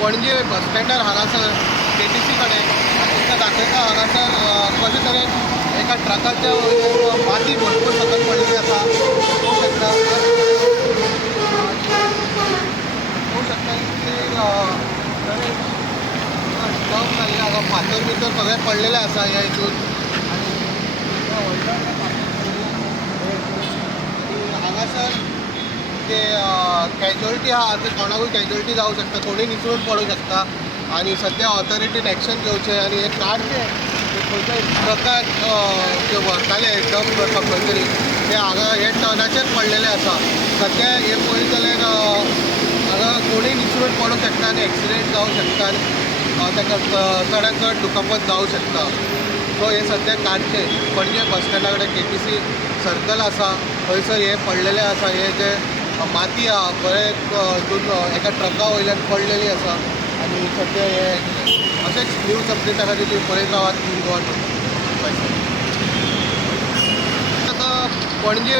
पणजे बस स्टँडार हांगासर KTC कडेन तुमकां दाखयता हांगासर कशे तरेन एका ट्रकाच्या वयर माती भरपूर सकत पडलेली आसा. पळोवंक शकता स्टॉप जाल्ले हांगा फातर बितर सगळे पडलेले आसा ह्या हितून. हांगासर ते कॅज्युअलिटी आहा ते कोणाकूय कॅज्युअलिटी जावं शकता, कोणीय निसरून पडूंक शकता. आणि सद्या ऑथॉरिटीन एक्शन घेवचें आनी हे काडचे खंयच्याय ट्रकाक जे व्हरताले डंप करपाक खंय तरी ते हांगा हे टर्नाचेर पडलेले आसा. सद्या हे पळयत जाल्यार हांगा कोणीय निसरून पडूंक शकता आनी एक्सिडेंट जावंक शकता आनी ताका चडांत चड दुखापत जावंक शकता. सो हे सद्या काडचे. पणजे बस स्टँडा कडेन KTC सर्कल आसा थंयसर हे पडलेले आसा. हे जे माती आहा बरें हितून एका ट्रका वयल्यान पडलेली आसा. आनी सद्या हे अशेंच न्यूज अपडेटा खातीर तुमी पळयत रावात. आतां पणजे